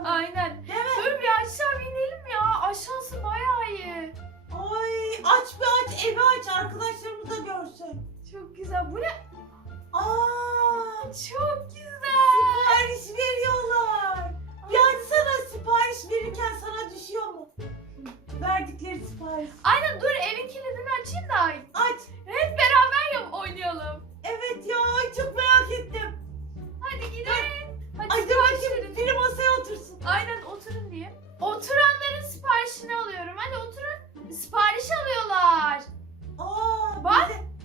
aşağı? Aynen. Değil mi? Dur bir aşağı inelim ya. Aşağısı bayağı iyi. Ay aç bir aç evi aç arkadaşlarımız da görsün. Çok güzel. Bu ne? Aa Çok güzel. sipariş veriyorlar. Bir açsana sipariş verirken sana düşüyor mu? Verdikleri sipariş. Aynen dur evin kilidini açayım da ay- Aç. hep beraber yap oynayalım. Evet ya çok merak ettim. Hadi gidelim. Hadi Acaba şimdi biri masaya otursun. Aynen oturun diyeyim. Oturanların siparişini alıyorum. Hadi oturun. Sipariş alıyorlar. Aa, Bak. bize-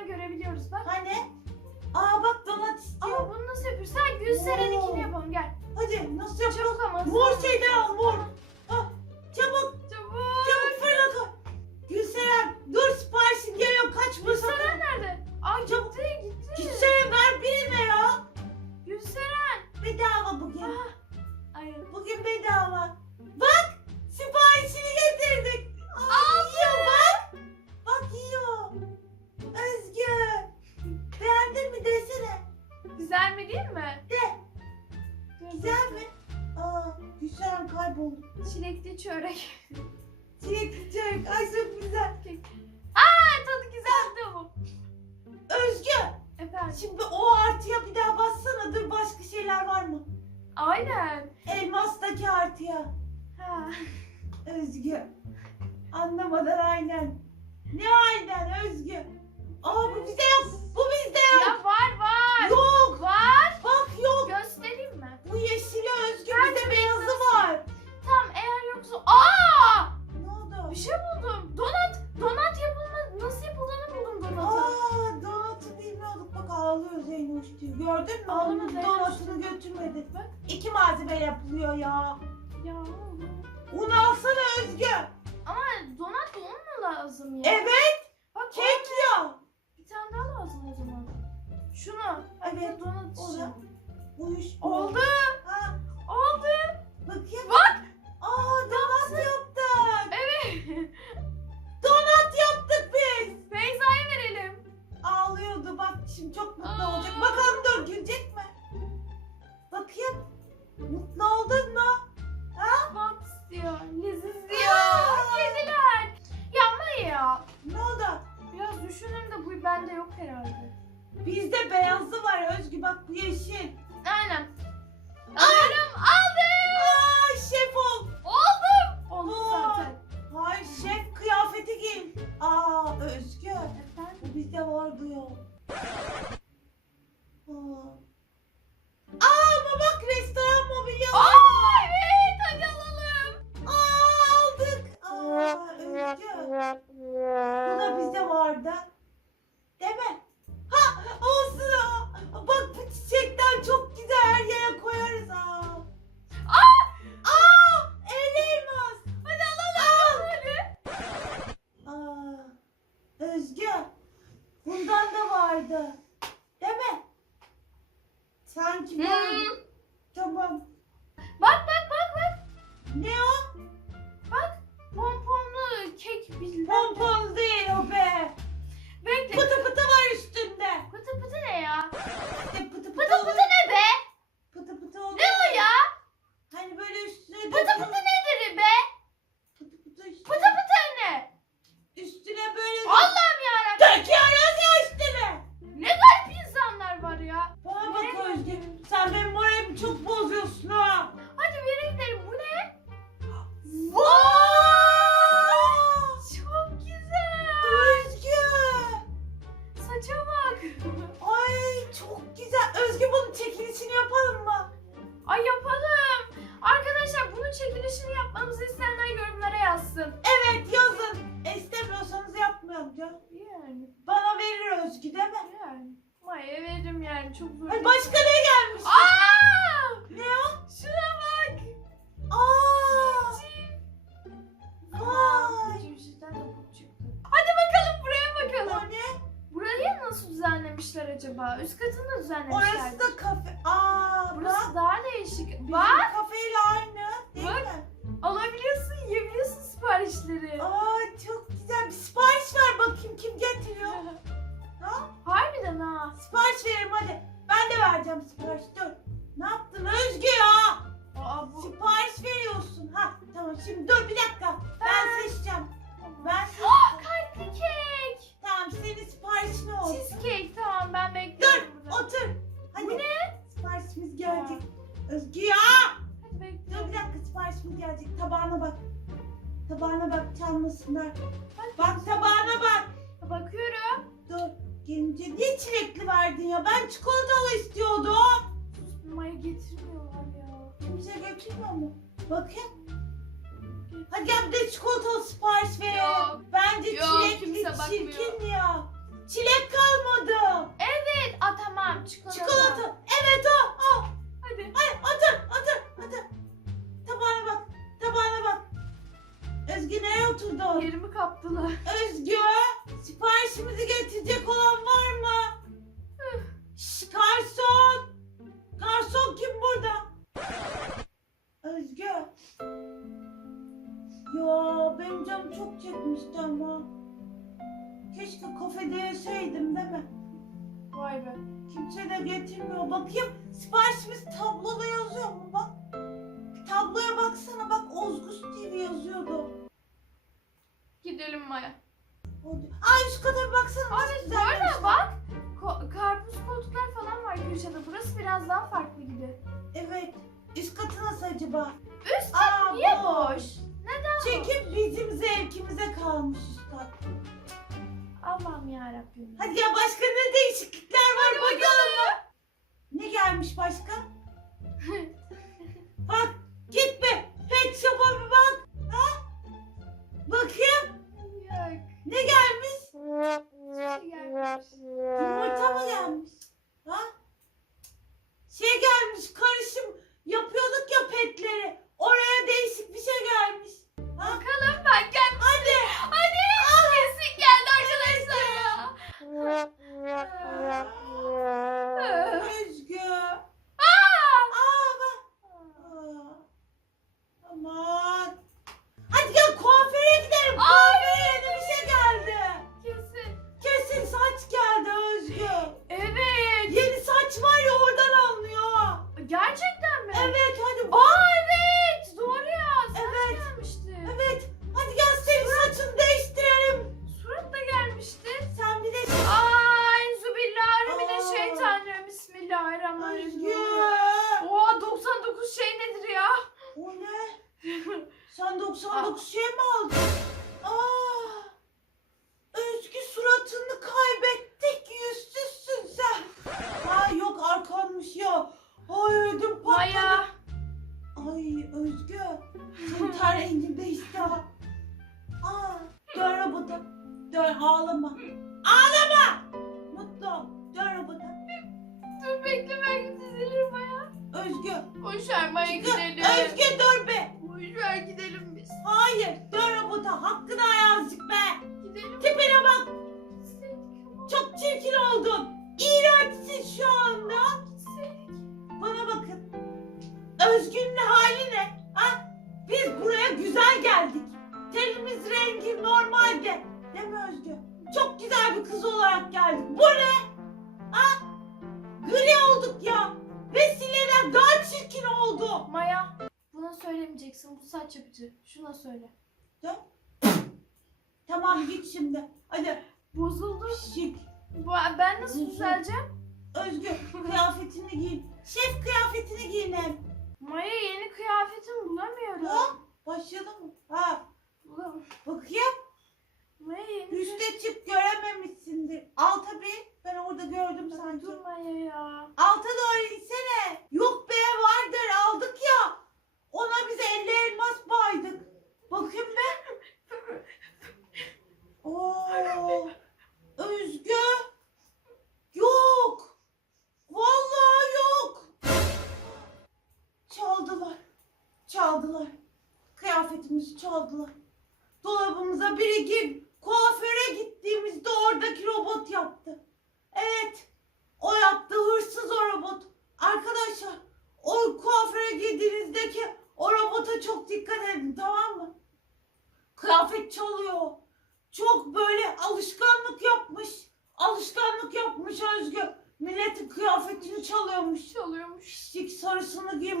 buradan görebiliyoruz bak. Hani? Aa bak donat istiyor. Ama bunu nasıl yapıyoruz? Sen gül serenikini yapalım gel. Hadi nasıl yapalım? Çabuk ama. Mor şeyden al mor. Güzel mi? Aa güzel kayboldu. Çilekli çörek. Çilekli çörek. Ay çok güzel. Aa tadı güzeldi bu. Özgü. Efendim. Şimdi o artıya bir daha bassana. Dur başka şeyler var mı? Aynen. Elmastaki artıya. Ha. Özgü. Anlamadan aynen. Ne aynen Özgü? Aa bu bize yok. Bu bizde yok. Ya var var. Yok yeşili Özgür bir de beyazı var. Tamam eğer yoksa... Aa! Ne oldu? Bir şey buldum. Donat. Donat yapılma... Nasıl yapıldığını buldum donatı. Aa donatı bilmiyorduk. Bak ağlıyor Zeynoş diyor. Gördün mü? Ağlamadı, donatını götürmedik. Bak. İki malzeme yapılıyor ya. 那 Özgü nereye oturdun? Yerimi kaptılar. Özgü siparişimizi getirecek olan var mı? Şş, garson! Garson kim burada? Özgü. Ya benim canım çok çekmişti ama. Keşke kafede yeseydim değil mi? Vay be. Kimse de getirmiyor. Bakayım siparişimiz tabloda yazıyor mu? Bak. Tabloya baksana bak Ozgus TV yazıyordu gidelim Maya. Orada- Aa üst baksana. Abi nasıl güzel bak. Özge. Oha 99 şey nedir ya? O ne? Sen 99 ah. şey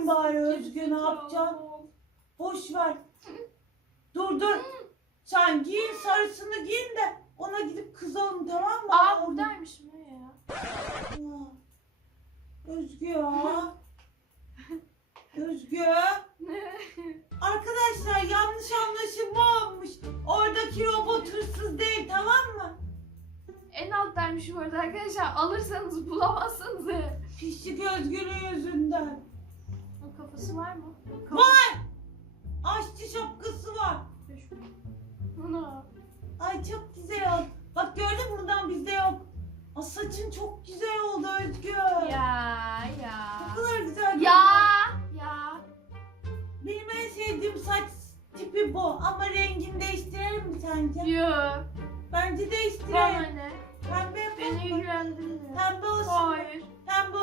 Üzgün bari Özgün ne yapacaksın? Boş ver. Dur dur. Sen giyin sarısını giyin de ona gidip kızalım tamam mı? Aa buradaymış mı ya? Özgü ya. Özgü. Arkadaşlar yanlış anlaşılma olmuş. Oradaki robot hırsız değil tamam mı? En alttaymış bu arada arkadaşlar. Alırsanız bulamazsınız. Pislik özgürlüğü yüzünden şapkası var mı? Var! Aşçı şapkası var. Ana. Ay çok güzel oldu. Bak gördün mü buradan bizde yok. Aa, saçın çok güzel oldu Özgür. Ya ya. Ne kadar güzel. görünüyor. Ya. Ya. Benim en sevdiğim saç tipi bu. Ama rengini değiştirelim mi sence? Yo. Bence değiştirelim. Bana ne? Pembe yapalım. Beni mı? ilgilendirmiyor. Pembe olsun. Hayır. Pembe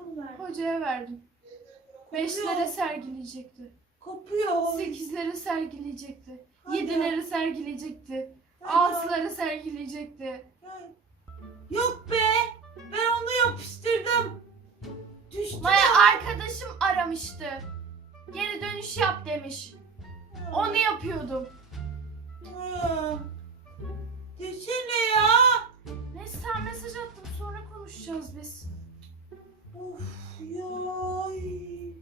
mı verdin? Hocaya verdim. Beşlere sergileyecekti. Kopuyor. Sekizlere sergileyecekti. Hadi. Yedileri sergileyecekti. Hadi. Altıları sergileyecekti. Gel. Yok be. Ben onu yapıştırdım. Düştü. Maya arkadaşım aramıştı. Geri dönüş yap demiş. Onu yapıyordum. Ha. Desene ya. Neyse sen mesaj attım sonra konuşacağız biz. Of ya. ay.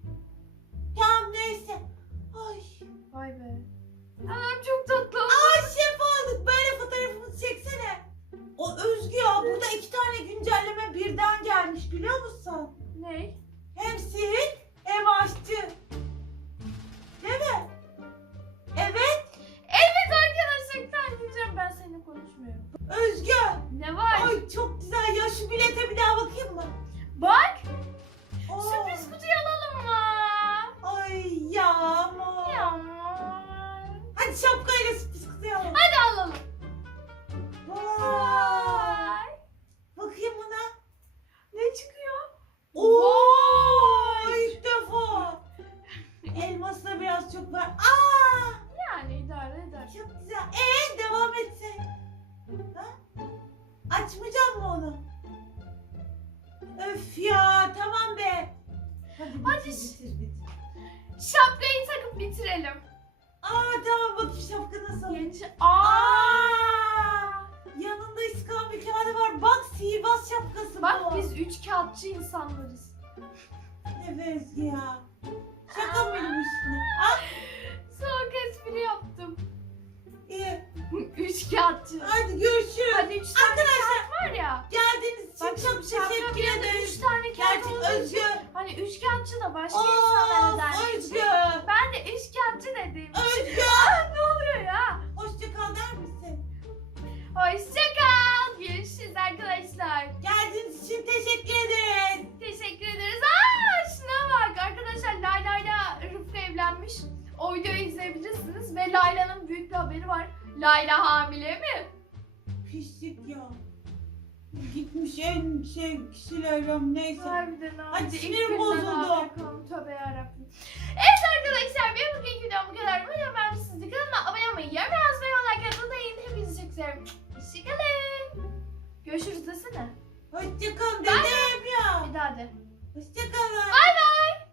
Tamam neyse. Ay. Vay be. Anam çok tatlı. Ay şefalık böyle fotoğrafımızı çeksene. O Özgü ya burada iki tane güncelleme birden gelmiş biliyor musun? Ne? Hem sihir hem aşçı. Şapkayı takıp bitirelim. Aa, tamam bakayım şapka nasıl? Şey- Aa. Aa, yanında iskambil kağıdı var. Bak sihirbaz şapkası Bak bu. biz üç kağıtçı insanlarız. Ne bezgi ya. Şaka mı benim üstüne? Soğuk espri yaptım. Üç kağıtçı. Hadi görüşürüz. Hadi üç tane Arkadaşlar kağıt var ya. geldiğiniz için Bak çok şimdi teşekkür ederiz. Üç tane kağıt Gerçek olduğu Özgü. için. Hani üç kağıtçı da başka insanlara Of dendiği Özgü. için. Ben de üç kağıtçı dedim. Özgü. ne oluyor ya? Hoşça kal der misin? Hoşçakal. Görüşürüz arkadaşlar. Geldiğiniz için teşekkür ederiz. Teşekkür ederiz. Aa şuna bak. Arkadaşlar Layla ile Rıfkı evlenmiş. O videoyu izleyebilirsiniz. Ve Layla'nın büyük bir haberi var. Layla hamile mi? Pislik ya. Gitmiş en şey kişilerim neyse. Harbiden abi. Hadi sinirim bozuldu. Tövbe yarabbim. Evet arkadaşlar bir bugünkü videom bu kadar. Umarım beğenmişsinizdir. Kanalıma abone olmayı, yorum yazmayı, like atmayı Hepinizi çok seviyorum. Hoşçakalın. Görüşürüz desene. Hoşçakalın dedem ya. Bir daha de. Hoşçakalın. Bay bay.